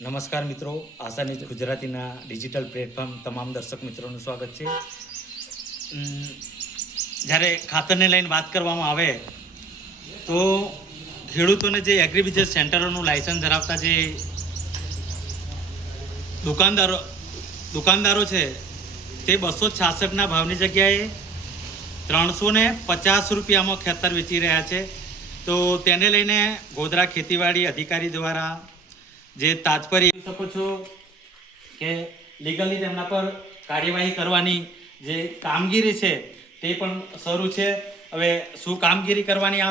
નમસ્કાર મિત્રો આસાની ગુજરાતીના ડિજિટલ પ્લેટફોર્મ તમામ દર્શક મિત્રોનું સ્વાગત છે. જ્યારે ખાતરને લઈને વાત કરવામાં આવે, તો ખેડૂતોને જે એગ્રીબિઝનેસ સેન્ટરોનું લાયસન્સ ધરાવતા જે દુકાનદારો દુકાનદારો છે, તે બસો છાસઠના ભાવની જગ્યાએ ત્રણસો ને પચાસ રૂપિયામાં ખેતર વેચી રહ્યા છે. તો તેને લઈને ગોધરા ખેતીવાડી અધિકારી દ્વારા જે તાત્પર્ય શકો છો કે લીગલી તેમના પર કાર્યવાહી કરવાની જે કામગીરી છે તે પણ શરૂ છે. હવે શું કામગીરી કરવાની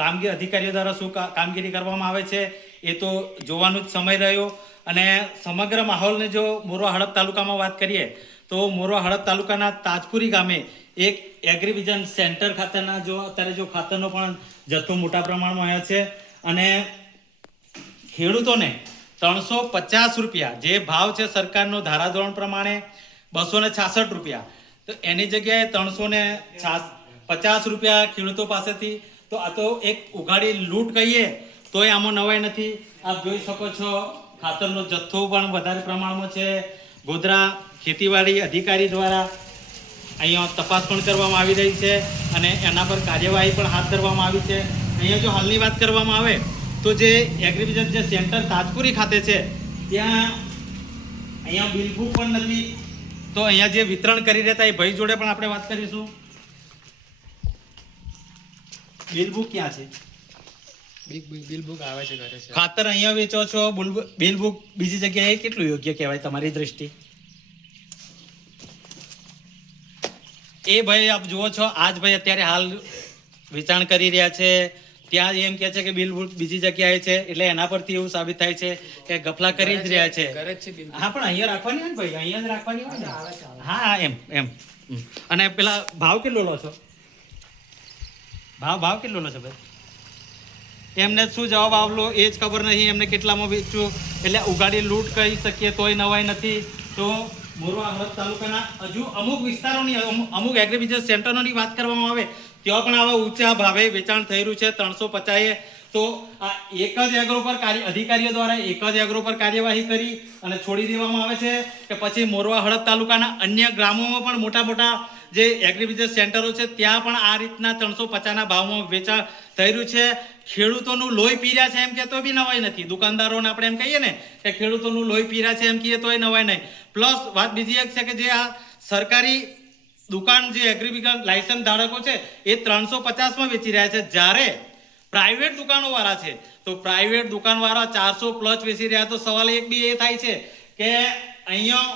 કામગીરી અધિકારીઓ દ્વારા શું કામગીરી કરવામાં આવે છે એ તો જોવાનો જ સમય રહ્યો. અને સમગ્ર માહોલને જો મોરવા હડપ તાલુકામાં વાત કરીએ, તો મોરવા હડપ તાલુકાના તાજપુરી ગામે એક એગ્રીવિઝન સેન્ટર ખાતરના જો, અત્યારે જો ખાતરનો પણ જથ્થો મોટા પ્રમાણમાં આવ્યો છે. અને ખેડૂતોને ત્રણસો પચાસ રૂપિયા, જે ભાવ છે સરકારનો ધારાધોરણ પ્રમાણે બસો ને છાસઠ રૂપિયા. તો એની જગ્યાએ ત્રણસો ને પચાસ રૂપિયા ખેડૂતો પાસેથી. તો આ તો એક ઉઘાડી લૂંટ કહીએ, તોય આમાં નવાઈ નથી. આપ જોઈ શકો છો, ખાતરનો જથ્થો પણ વધારે પ્રમાણમાં છે. ગોધરા ખેતીવાડી અધિકારી દ્વારા અહીંયા તપાસ પણ કરવામાં આવી રહી છે અને એના પર કાર્યવાહી પણ હાથ ધરવામાં આવી છે. અહીંયા જો હાલની વાત કરવામાં આવે તો જે એગ્રીબિઝન જે સેન્ટર તાજપુરી ખાતે છે ત્યાં અહીંયા બિલ પણ નથી. તો અહીંયા જે વિતરણ કરી રહેતા એ ભાઈ જોડે પણ આપણે વાત કરીશું. બિલ ક્યાં છે? આવે ઘરે ખાતર અહીંયા વેચો છો બુલ- બિલ બુક બીજી જગ્યાએ કેટલું યોગ્ય કહેવાય તમારી દ્રષ્ટિ? એ ભાઈ આપ જુઓ છો આજ ભાઈ અત્યારે હાલ વેચાણ કરી રહ્યા છે. ત્યાં એમ કે છે કે બિલ બીજી જગ્યાએ છે એટલે એના પરથી એવું સાબિત થાય છે કે ગફલા કરી જ રહ્યા છે હા પણ અહીંયા રાખવાની હોય ને ભાઈ? અહીંયા જ રાખવાની હોય ને? હા હા એમ એમ. અને પેલા ભાવ કેટલો લો છો? ભાવ ભાવ કેટલો લો છો ભાઈ? એમને શું જવાબ આવલો? એ જ ખબર નહીં એમને કેટલામાં વેચ્યું એટલે ઉગાડી લૂંટ કહી શકીએ તોય નવાઈ નથી. તો મોરવા હળદ તાલુકાના હજુ અમુક વિસ્તારોની અમુક- એગ્રીબિઝનેસ સેન્ટરોની વાત કરવામાં આવે ત્યાં પણ આવા ઊંચા ભાવે વેચાણ થઈ રહ્યું છે ત્રણસો પચાએ તો આ એક જ એગ્રો પર કાર્ય, અધિકારીઓ દ્વારા એક જ એગ્રો પર કાર્યવાહી કરી અને છોડી દેવામાં આવે છે કે પછી મોરવા હળદ તાલુકાના અન્ય ગ્રામોમાં પણ મોટા મોટા જે એગ્રીબિઝનેસ સેન્ટરો છે ત્યાં પણ આ રીતના ત્રણસો પચાસના ભાવમાં વેચાણ થઈ રહ્યું છે. ખેડૂતોનું લોહી પીર્યા છે એમ કે તો બી નવાઈ નથી. દુકાનદારોને આપણે એમ કહીએ ને કે ખેડૂતોનું લોહી પીર્યા છે એમ કહીએ તોય નવાઈ નહીં. પ્લસ વાત બીજી એક છે કે જે આ સરકારી દુકાન જે એગ્રીકલ્ચર લાયસન્સ ધારકો છે, એ ત્રણસો પચાસમાં વેચી રહ્યા છે. જ્યારે પ્રાઇવેટ દુકાનોવાળા છે, તો પ્રાઇવેટ દુકાનવાળા ચારસો પ્લસ વેચી રહ્યા. તો સવાલ એક બી એ થાય છે કે અહીંયા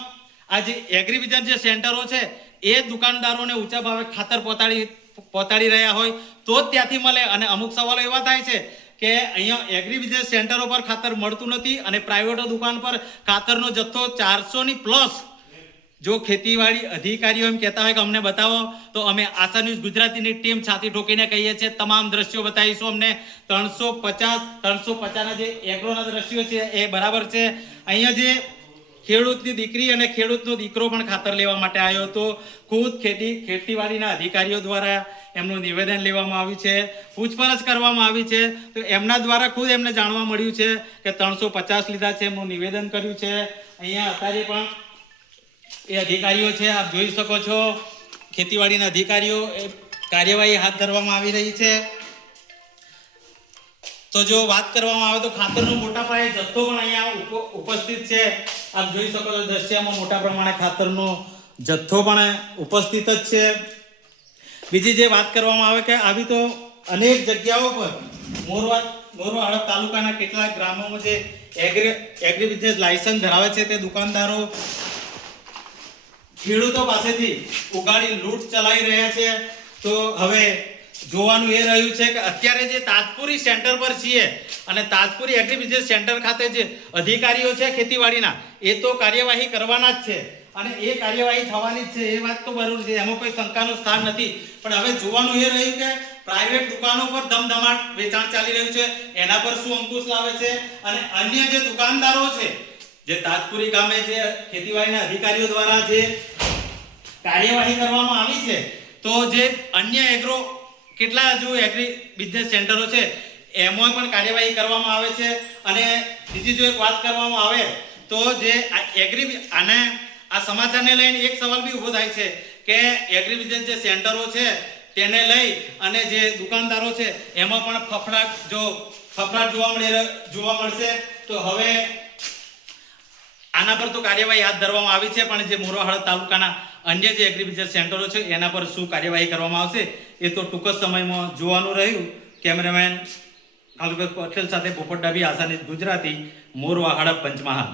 આ જે એગ્રીબિઝન જે સેન્ટરો છે, એ દુકાનદારોને ઊંચા ભાવે ખાતર પહોંચાડી પહોંચાડી રહ્યા હોય, તો જ ત્યાંથી મળે. અને અમુક સવાલો એવા થાય છે કે અહીંયા એગ્રીબિઝનેસ સેન્ટરો પર ખાતર મળતું નથી અને પ્રાઇવેટો દુકાન પર ખાતરનો જથ્થો ચારસોની પ્લસ જો ખેતીવાડી અધિકારીઓ એમ કહેતા હોય કે અમને બતાવો, તો અમે આશા ન્યૂઝ ગુજરાતીની ટીમ છાતી ઠોકીને કહીએ છીએ, તમામ દ્રશ્યો બતાવીશું અમને. ત્રણસો પચાસ, ત્રણસો પચાસના જે એગ્રોના દ્રશ્યો છે, એ બરાબર છે. અહીંયા જે ખેડૂતની દીકરી અને ખેડૂતનો દીકરો પણ ખાતર લેવા માટે આવ્યો હતો. ખુદ ખેતી, ખેતીવાડીના અધિકારીઓ દ્વારા એમનું નિવેદન લેવામાં આવ્યું છે, પૂછપરછ કરવામાં આવી છે. તો એમના દ્વારા ખુદ એમને જાણવા મળ્યું છે કે ત્રણસો પચાસ લીધા છે, એમનું નિવેદન કર્યું છે. અહીંયા અત્યારે પણ એ અધિકારીઓ છે, આપ જોઈ શકો છો, ખેતીવાડીના અધિકારીઓ કાર્યવાહી હાથ ધરવામાં આવી રહી છે. તો જો વાત કરવામાં આવે તો ખાતરનો મોટા પાયે જથ્થો પણ અહીંયા ઉપસ્થિત છે. આપ જોઈ શકો છો દ્રશ્યમાં મોટા પ્રમાણે ખાતરનો જથ્થો પણ ઉપસ્થિત જ છે. બીજી જે વાત કરવામાં આવે કે આવી તો અનેક જગ્યાઓ પર મોરવા મોરવા હડપ તાલુકાના કેટલાક ગ્રામોમાં જે એગ્રી એગ્રી બિઝનેસ લાયસન્સ ધરાવે છે તે દુકાનદારો ખેડૂતો પાસેથી ઉગાડી, લૂંટ ચલાવી રહ્યા છે. તો હવે જોવાનું એ રહ્યું છે કે અત્યારે જે તાજપુરી સેન્ટર પર છીએ અને તાજપુરી એગ્રી બિઝનેસ સેન્ટર ખાતે જે અધિકારીઓ છે ખેતીવાડીના, એ તો કાર્યવાહી કરવાના જ છે. અને એ કાર્યવાહી થવાની જ છે, એ વાત તો બરાબર છે, એમાં કોઈ શંકાનું સ્થાન નથી. પણ હવે જોવાનું એ રહ્યું કે પ્રાઇવેટ દુકાનો પર ધમધમાટ વેચાણ ચાલી રહ્યું છે, એના પર શું અંકુશ લાવે છે? અને અન્ય જે દુકાનદારો છે, જે તાજપુરી ગામે જે ખેતીવાડીના અધિકારીઓ દ્વારા જે કાર્યવાહી કરવામાં આવી છે. તો જે અન્ય એગ્રો કેટલા હજુ એગ્રી બિઝનેસ સેન્ટરો છે, એમાં પણ કાર્યવાહી કરવામાં આવે છે. અને બીજી જો એક વાત કરવામાં આવે, તો જે આ એગ્રી આને આ સમાચારને લઈને એક સવાલ બી ઊભો થાય છે કે એગ્રીબિઝનેસ જે સેન્ટરો છે, તેને લઈ અને જે દુકાનદારો છે, એમાં પણ ફફડાટ જો ફફડાટ જોવા મળી, જોવા મળશે. તો હવે આના પર તો કાર્યવાહી હાથ ધરવામાં આવી છે, પણ જે મોરવાહડ તાલુકાના અન્ય જે એગ્રીકલ્ચર સેન્ટરો છે, એના પર શું કાર્યવાહી કરવામાં આવશે, એ તો ટૂંક જ સમયમાં જોવાનું રહ્યું. કેમેરામેન પટેલ સાથે પોપટ ડાબી આસાની ગુજરાતી, મોરવા હડપ પંચમહાલ